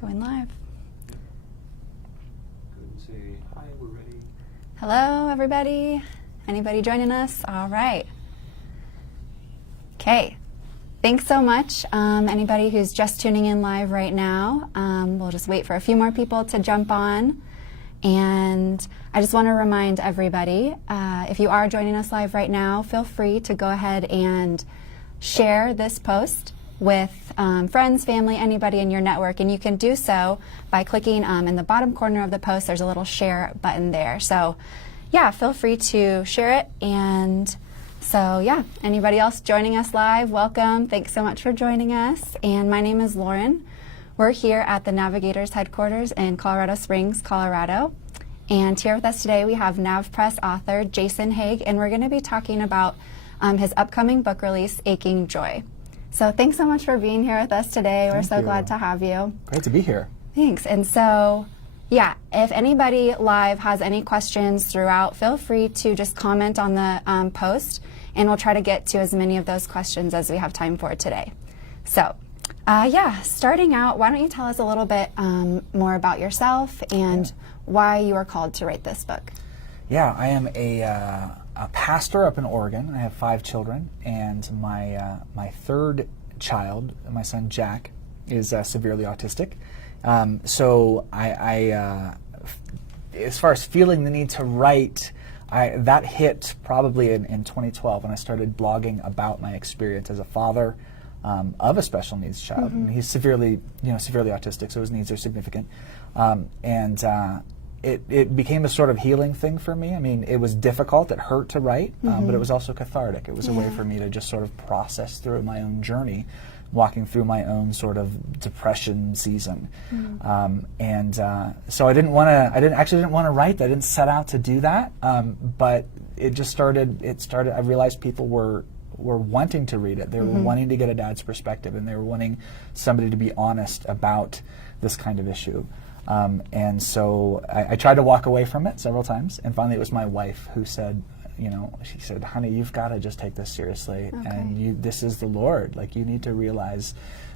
Going live. Good. Say hi, we're ready. Hello, everybody. Anybody joining us? All right. Okay. Thanks so much. Anybody who's just tuning in live right now, we'll just wait for a few more people to jump on. And I just want to remind everybody, if you are joining us live right now, feel free to go ahead and share this post with friends, family, anybody in your network. And you can do so by clicking in the bottom corner of the post. There's a little share button there. So yeah, feel free to share it. And so yeah, anybody else joining us live, welcome. Thanks so much for joining us. And my name is Lauren. We're here at the Navigators headquarters in Colorado Springs, Colorado. And here with us today we have NavPress author Jason Hague, and we're going to be talking about his upcoming book release, Aching Joy. So thanks so much for being here with us today. We're so glad to have you. Great to be here. Thanks. And so, yeah, if anybody live has any questions throughout, feel free to just comment on the post, and we'll try to get to as many of those questions as we have time for today. So, yeah, starting out, why don't you tell us a little bit more about yourself and why you are called to write this book? Yeah, I am a pastor up in Oregon. I have 5 children, and my third child, my son Jack, is severely autistic. So I as far as feeling the need to write, that hit probably in 2012 when I started blogging about my experience as a father of a special needs child. Mm-hmm. And he's severely autistic, so his needs are significant. It became a sort of healing thing for me. I mean, it was difficult, it hurt to write, but it was also cathartic. It was a way for me to just sort of process through my own journey, walking through my own sort of depression season. So I didn't want to write that. I didn't set out to do that, but it just started, I realized people were wanting to read it. They were wanting to get a dad's perspective, and they were wanting somebody to be honest about this kind of issue. And so I tried to walk away from it several times, and finally it was my wife who said, she said, honey, you've got to just take this seriously, and this is the Lord. Like, you need to realize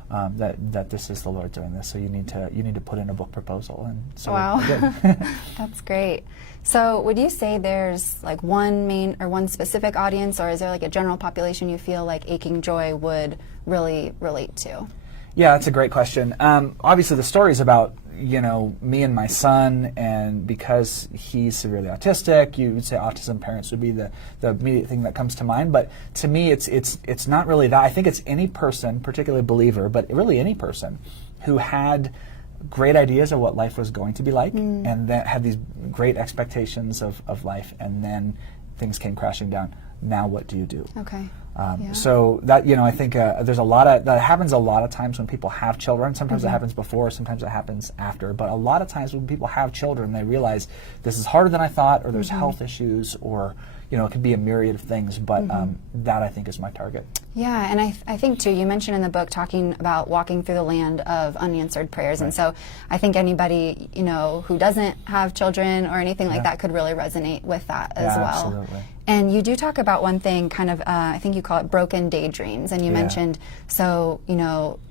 that this is the Lord doing this, so you need to put in a book proposal. And so wow. I did. That's great. So would you say there's like one main or one specific audience, or is there like a general population you feel like Aching Joy would really relate to? Yeah, that's a great question. Obviously the story is about me and my son, and because he's severely autistic, you would say autism parents would be the immediate thing that comes to mind. But to me, it's not really that. I think it's any person, particularly a believer, but really any person who had great ideas of what life was going to be like, and then had these great expectations of life, and then things came crashing down. Now what do you do? Okay. So that, I think there's a lot of, that happens a lot of times when people have children. Sometimes it happens before, sometimes it happens after. But a lot of times when people have children, they realize this is harder than I thought, or there's health issues, or it could be a myriad of things. But that, I think, is my target. Yeah, and I think too, you mentioned in the book talking about walking through the land of unanswered prayers, and so I think anybody who doesn't have children or anything like that could really resonate with that as well. Absolutely. And you do talk about one thing, kind of, I think you call it broken daydreams, and you mentioned, so,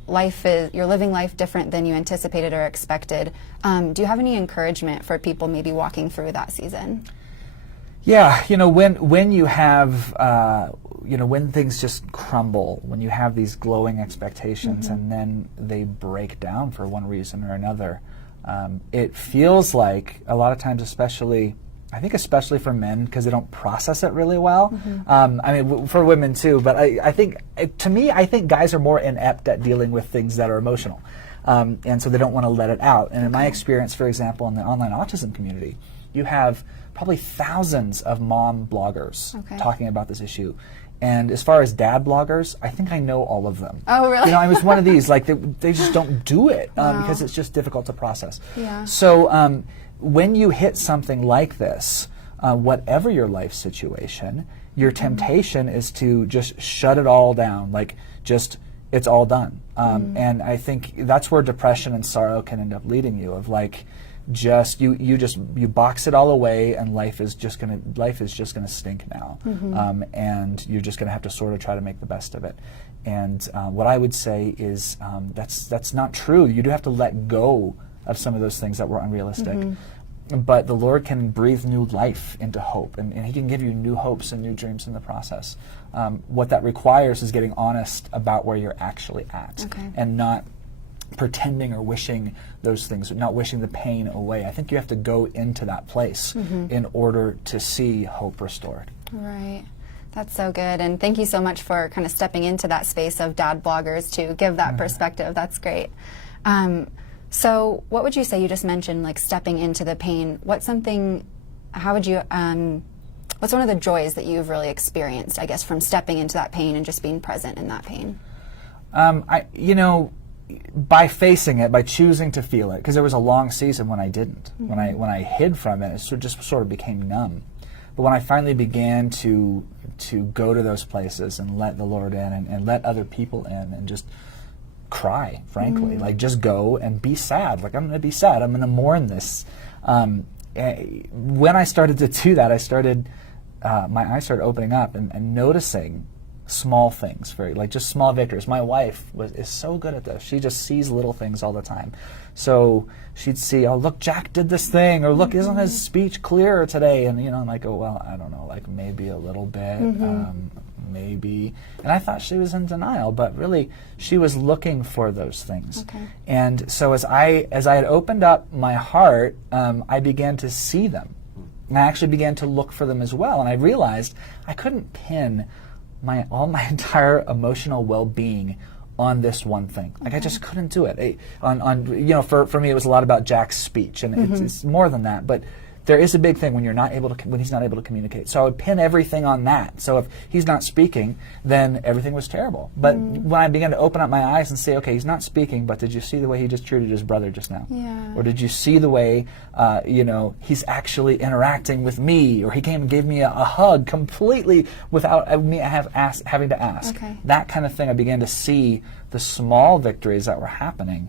life is, you're living life different than you anticipated or expected. Do you have any encouragement for people maybe walking through that season? Yeah, when you have, when things just crumble, when you have these glowing expectations and then they break down for one reason or another, it feels like a lot of times, especially for men, because they don't process it really well. I mean, for women too, but I think guys are more inept at dealing with things that are emotional. And so they don't want to let it out. And in my experience, for example, in the online autism community, you have probably thousands of mom bloggers talking about this issue. And as far as dad bloggers, I think I know all of them. Oh, really? I was one of these, like, they just don't do it because it's just difficult to process. Yeah. So when you hit something like this, whatever your life situation, your temptation is to just shut it all down, like just it's all done. And I think that's where depression and sorrow can end up leading you, of like, just you box it all away, and life is just gonna stink now, and you're just gonna have to sort of try to make the best of it. And what I would say is that's not true. You do have to let go of some of those things that were unrealistic. But the Lord can breathe new life into hope, and He can give you new hopes and new dreams in the process. What that requires is getting honest about where you're actually at, and not pretending or wishing those things, not wishing the pain away. I think you have to go into that place in order to see hope restored. Right. That's so good. And thank you so much for kind of stepping into that space of dad bloggers to give that perspective. That's great. So what would you say, you just mentioned like stepping into the pain. What's one of the joys that you've really experienced, I guess, from stepping into that pain and just being present in that pain? By facing it, by choosing to feel it, because there was a long season when I didn't. When I hid from it, it just sort of became numb. But when I finally began to go to those places and let the Lord in and let other people in and just cry, frankly, like just go and be sad. Like, I'm going to be sad. I'm going to mourn this. When I started to do that, my eyes started opening up and noticing small things, just small victories. My wife is so good at this. She just sees little things all the time. So she'd see, oh, look, Jack did this thing, or look, isn't his speech clearer today? And I'm like, oh, well, I don't know, like maybe a little bit, maybe. And I thought she was in denial, but really she was looking for those things. And so as I had opened up my heart, I began to see them. And I actually began to look for them as well. And I realized I couldn't pin all my entire emotional well-being on this one thing. Like, I just couldn't do it. For me, it was a lot about Jack's speech, and it's more than that. But there is a big thing when he's not able to communicate. So I would pin everything on that. So if he's not speaking, then everything was terrible. But when I began to open up my eyes and say, okay, he's not speaking, but did you see the way he just treated his brother just now? Yeah. Or did you see the way, he's actually interacting with me? Or he came and gave me a hug completely without me having to ask. That kind of thing, I began to see the small victories that were happening.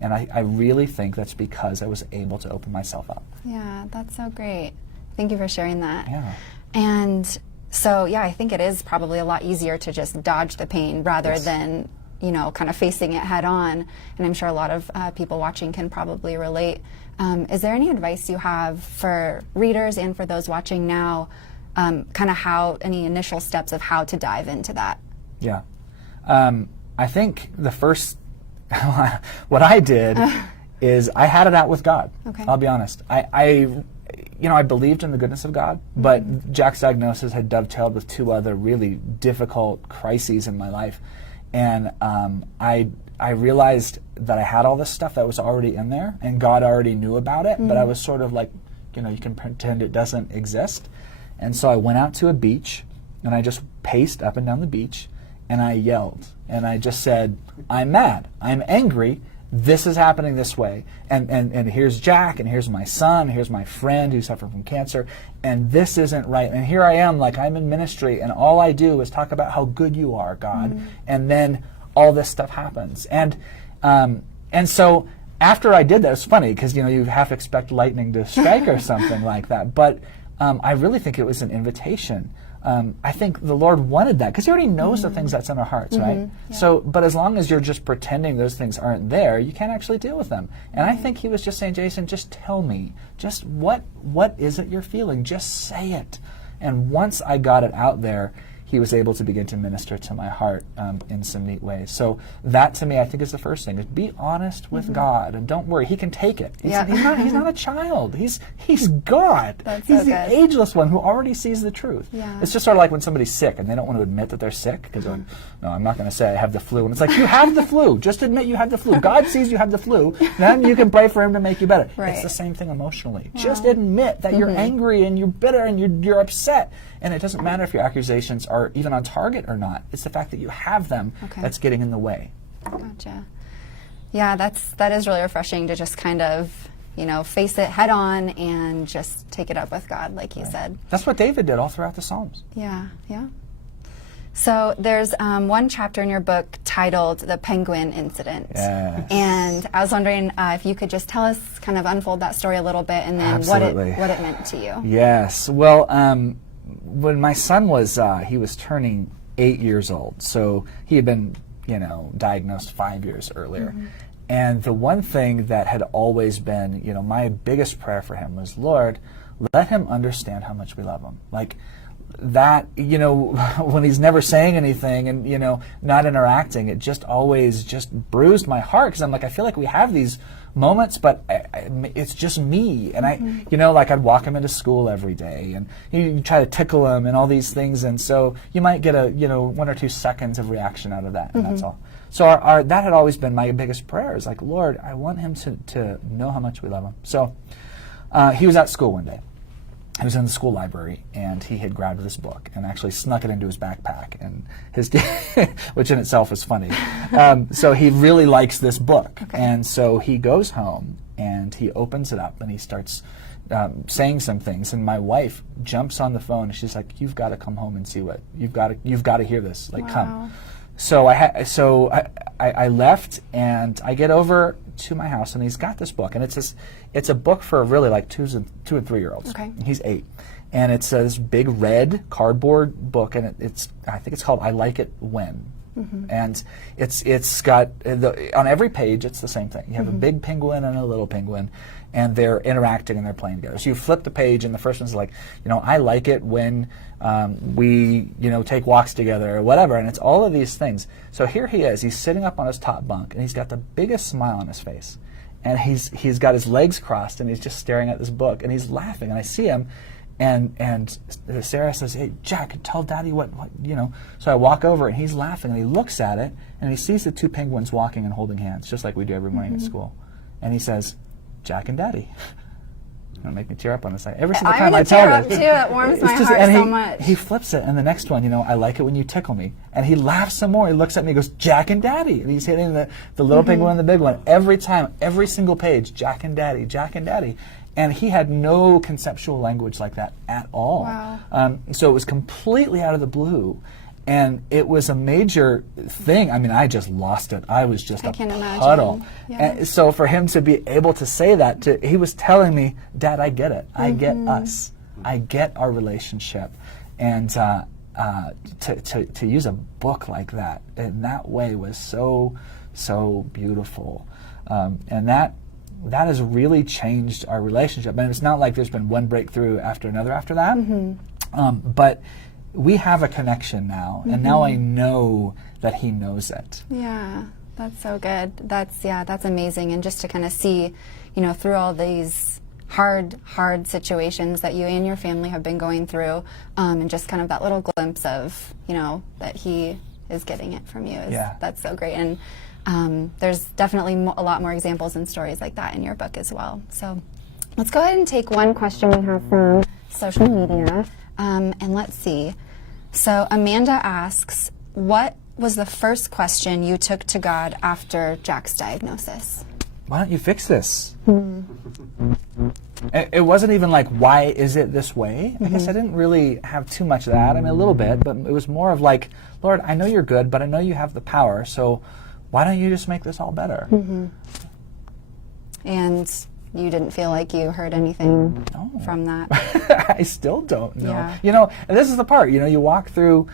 And I really think that's because I was able to open myself up. Yeah, that's so great. Thank you for sharing that. Yeah. And so, I think it is probably a lot easier to just dodge the pain rather than, kind of facing it head on. And I'm sure a lot of people watching can probably relate. Is there any advice you have for readers and for those watching now, kind of any initial steps of how to dive into that? Yeah. I think the first, what I did is I had it out with God. I'll be honest. I believed in the goodness of God, but Jack's diagnosis had dovetailed with two other really difficult crises in my life. And I realized that I had all this stuff that was already in there, and God already knew about it, but I was sort of like, you can pretend it doesn't exist. And so I went out to a beach, and I just paced up and down the beach, and I yelled, and I just said, I'm mad, I'm angry, this is happening this way, and here's Jack, and here's my son, here's my friend who suffered from cancer, and this isn't right. And here I am, like I'm in ministry, and all I do is talk about how good you are, God, and then all this stuff happens. And so after I did that, it's funny, because you have to expect lightning to strike or something like that, but I really think it was an invitation. I think the Lord wanted that, because He already knows the things that's in our hearts, right? Yeah. So, but as long as you're just pretending those things aren't there, you can't actually deal with them. And I think He was just saying, Jason, just tell me, just what is it you're feeling? Just say it. And once I got it out there, He was able to begin to minister to my heart in some neat ways. So that, to me, I think is the first thing, is be honest with God, and don't worry, He can take it. He's not a child. He's God. That's He's so the good. ageless one who already sees the truth. Yeah. It's just sort of like when somebody's sick and they don't want to admit that they're sick, because they're like, no, I'm not going to say I have the flu. And it's like, you have the flu. Just admit you have the flu. God sees you have the flu. Then you can pray for Him to make you better. Right. It's the same thing emotionally. Wow. Just admit that you're angry and you're bitter and you're upset. And it doesn't matter if your accusations are even on target or not. It's the fact that you have them that's getting in the way. Gotcha. Yeah, that is really refreshing to just kind of, face it head on and just take it up with God, like you said. That's what David did all throughout the Psalms. Yeah, yeah. So there's one chapter in your book titled The Penguin Incident. Yes. And I was wondering if you could just tell us, kind of unfold that story a little bit, and then Absolutely. what it meant to you. Yes. Well, when my son was, he was turning 8 years old, so he had been, diagnosed 5 years earlier. And the one thing that had always been, my biggest prayer for him was, Lord, let him understand how much we love him. Like that, when he's never saying anything and, not interacting, it just always just bruised my heart, because I'm like, I feel like we have these moments, but it's just me. And I'd walk him into school every day, and you try to tickle him and all these things, and so you might get a 1 or 2 seconds of reaction out of that, and that's all. So that had always been my biggest prayer, is like, Lord, I want him to know how much we love him. So he was at school one day. He was in the school library, and he had grabbed this book and actually snuck it into his backpack, and which in itself is funny. So he really likes this book, and so he goes home and he opens it up and he starts saying some things. And my wife jumps on the phone and she's like, "You've got to come home and see what you've got to hear this. Like, come." So I left, and I get over to my house, and he's got this book, and it's a book for really like 2 and 3 year olds. Okay. He's 8, and it's this big red cardboard book, and I think it's called I Like It When. And it's got on every page it's the same thing. You have a big penguin and a little penguin, and they're interacting and they're playing together. So you flip the page, and the first one's like, I like it when we take walks together or whatever, and it's all of these things. So here he is, he's sitting up on his top bunk, and he's got the biggest smile on his face, and he's got his legs crossed, and he's just staring at this book, and he's laughing, and I see him. And Sarah says, "Hey, Jack, tell Daddy what. So I walk over, and he's laughing, and he looks at it, and he sees the 2 penguins walking and holding hands, just like we do every morning at school. And he says, Jack and Daddy. It'll make me tear up on this. Every single time I tell him. this. Too. It warms my heart so much. He flips it, and the next one, I like it when you tickle me. And he laughs some more. He looks at me and goes, Jack and Daddy. And he's hitting the little penguin and the big one. Every time, every single page, Jack and Daddy, Jack and Daddy. And he had no conceptual language like that at all. Wow. So it was completely out of the blue. And it was a major thing. I mean, I just lost it. I was just a puddle. Yeah. And so for him to be able to say that, he was telling me, Dad, I get it. I get us. I get our relationship. And to use a book like that in that way was so, so beautiful. And that has really changed our relationship. And it's not like there's been one breakthrough after another after that. But we have a connection now, and now I know that he knows it. Yeah, that's so good. That's amazing. And just to kind of see, through all these hard situations that you and your family have been going through, and just kind of that little glimpse of, that he is getting it from you. That's so great. And there's definitely a lot more examples and stories like that in your book as well. So let's go ahead and take one question we have from social media. And let's see. So Amanda asks, what was the first question you took to God after Jack's diagnosis? Why don't you fix this? It wasn't even like, why is it this way? I guess I didn't really have too much of that. I mean, a little bit, but it was more of like, Lord, I know you're good, but I know you have the power, so why don't you just make this all better? And you didn't feel like you heard anything from that? I still don't know. Yeah. And this is the part, you walk through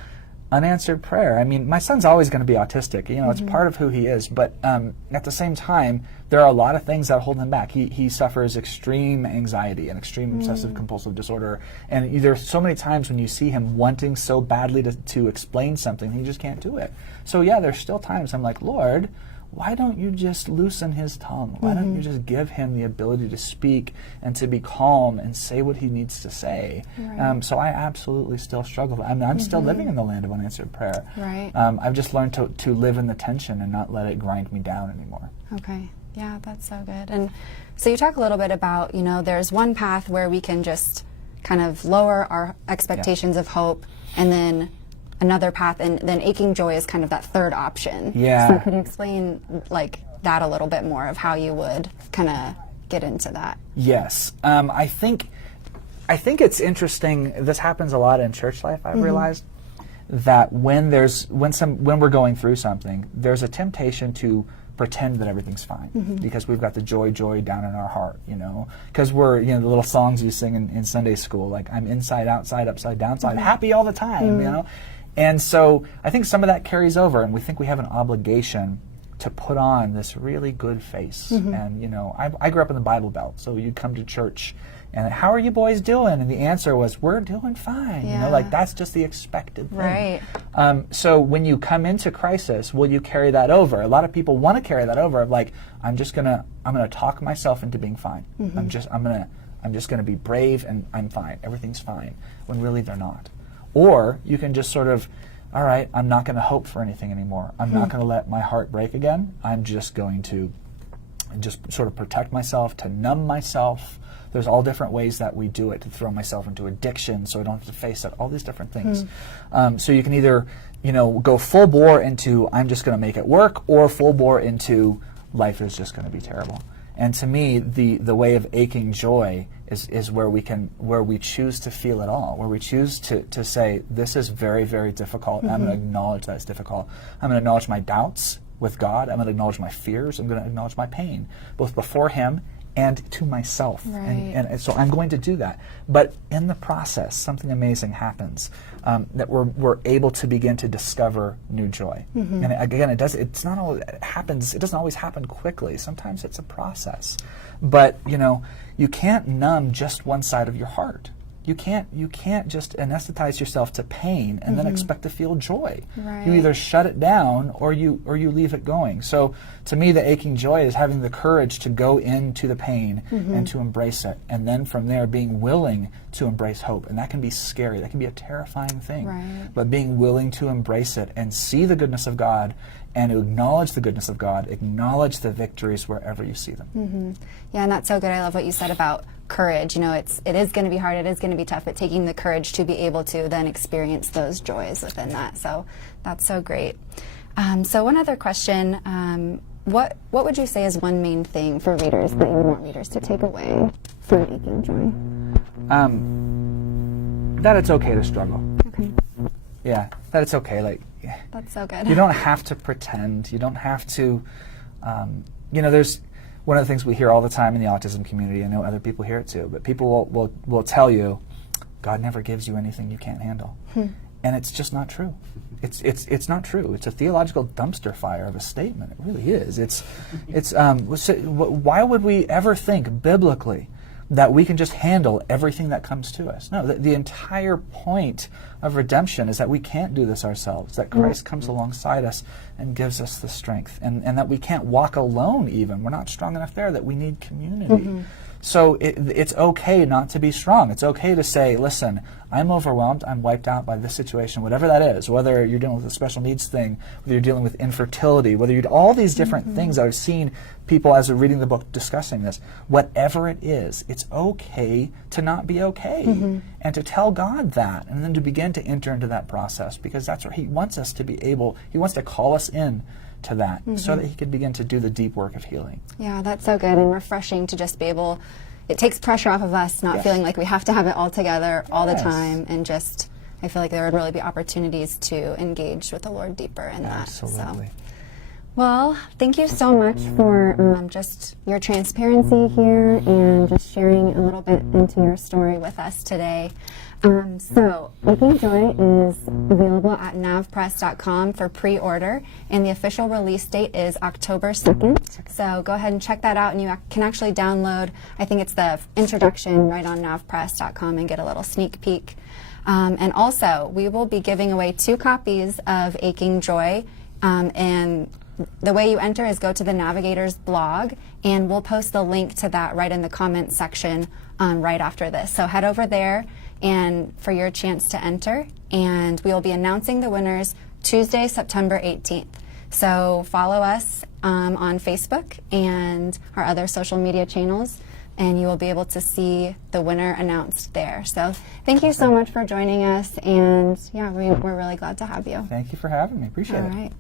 unanswered prayer. I mean, my son's always going to be autistic. It's part of who he is. But at the same time, there are a lot of things that hold him back. He suffers extreme anxiety and extreme obsessive compulsive disorder. And there's so many times when you see him wanting so badly to explain something, he just can't do it. So yeah, there's still times I'm like, Lord, why don't you just loosen his tongue? Why don't you just give him the ability to speak and to be calm and say what he needs to say? Right. So I absolutely still struggle. I'm still living in the land of unanswered prayer. Right. I've just learned to live in the tension and not let it grind me down anymore. Okay. Yeah, that's so good. And so you talk a little bit about, there's one path where we can just kind of lower our expectations of hope, and then another path, and then aching joy is kind of that third option. Yeah. So could you explain that a little bit more of how you would kind of get into that? Yes. I think it's interesting. This happens a lot in church life, I've realized, that when we're going through something, there's a temptation to pretend that everything's fine because we've got the joy down in our heart, because we're, the little songs you sing in Sunday school, like I'm inside, outside, upside, downside, happy all the time, And so I think some of that carries over, and we think we have an obligation to put on this really good face. And, I grew up in the Bible Belt, so you'd come to church and how are you boys doing? And the answer was, we're doing fine. That's just the expected thing. Right. So when you come into crisis, will you carry that over? A lot of people want to carry that over of like, I'm gonna talk myself into being fine. I'm just gonna be brave and I'm fine. Everything's fine. When really they're not. Or you can just sort of, all right, I'm not gonna hope for anything anymore. I'm not gonna let my heart break again. I'm just going to just sort of protect myself, to numb myself. There's all different ways that we do it, to throw myself into addiction so I don't have to face it, all these different things. So you can either, go full bore into I'm just going to make it work, or full bore into life is just going to be terrible. And to me, the way of aching joy is where we choose to feel it all, where we choose to say, this is very, very difficult, and I'm going to acknowledge that it's difficult. I'm going to acknowledge my doubts with God. I'm going to acknowledge my fears. I'm going to acknowledge my pain, both before Him and to myself. Right. And so I'm going to do that. But in the process, something amazing happens, that we're able to begin to discover new joy. And again, it doesn't always happen quickly. Sometimes it's a process. But, you can't numb just one side of your heart. You can't just anesthetize yourself to pain and then expect to feel joy. Right. You either shut it down or you leave it going. So to me, the aching joy is having the courage to go into the pain and to embrace it, and then from there being willing to embrace hope. And that can be scary. That can be a terrifying thing. Right. But being willing to embrace it and see the goodness of God and to acknowledge the goodness of God, acknowledge the victories wherever you see them. Yeah, and that's so good. I love what you said about courage. It is going to be hard, it is going to be tough, but taking the courage to be able to then experience those joys within that. So that's so great. So one other question, what would you say is one main thing for readers that you would want readers to take away from Aching Joy? That it's okay to struggle. Okay. Yeah, that it's okay. That's so good. You don't have to pretend. You don't have to, there's one of the things we hear all the time in the autism community. I know other people hear it too, but people will tell you, God never gives you anything you can't handle. And it's just not true. It's not true. It's a theological dumpster fire of a statement. It really is. Why would we ever think biblically that we can just handle everything that comes to us? No, the entire point of redemption is that we can't do this ourselves, that Christ comes alongside us and gives us the strength, and that we can't walk alone even. We're not strong enough there, that we need community. So it's okay not to be strong. It's okay to say, listen, I'm overwhelmed, I'm wiped out by this situation, whatever that is, whether you're dealing with a special needs thing, whether you're dealing with infertility, whether you're all these different things. I've seen people, as they're reading the book, discussing this. Whatever it is, it's okay to not be okay, and to tell God that, and then to begin to enter into that process, because that's where He wants us to be able, He wants to call us in to that, so that He can begin to do the deep work of healing. Yeah, that's so good and refreshing to just be able, it takes pressure off of us not feeling like we have to have it all together all the time, and just, I feel like there would really be opportunities to engage with the Lord deeper in that. Absolutely. So. Well, thank you so much for just your transparency here and just sharing a little bit into your story with us today. So, Aching Joy is available at NavPress.com for pre-order, and the official release date is October 2nd. So go ahead and check that out, and you can actually download, I think it's the introduction, right on NavPress.com and get a little sneak peek. And also, we will be giving away 2 copies of Aching Joy, and the way you enter is go to the Navigators blog, and we'll post the link to that right in the comments section right after this. So head over there and for your chance to enter, and we will be announcing the winners Tuesday, September 18th. So follow us on Facebook and our other social media channels, and you will be able to see the winner announced there. So thank you so much for joining us, and yeah, we're really glad to have you. Thank you for having me. Appreciate it. All right.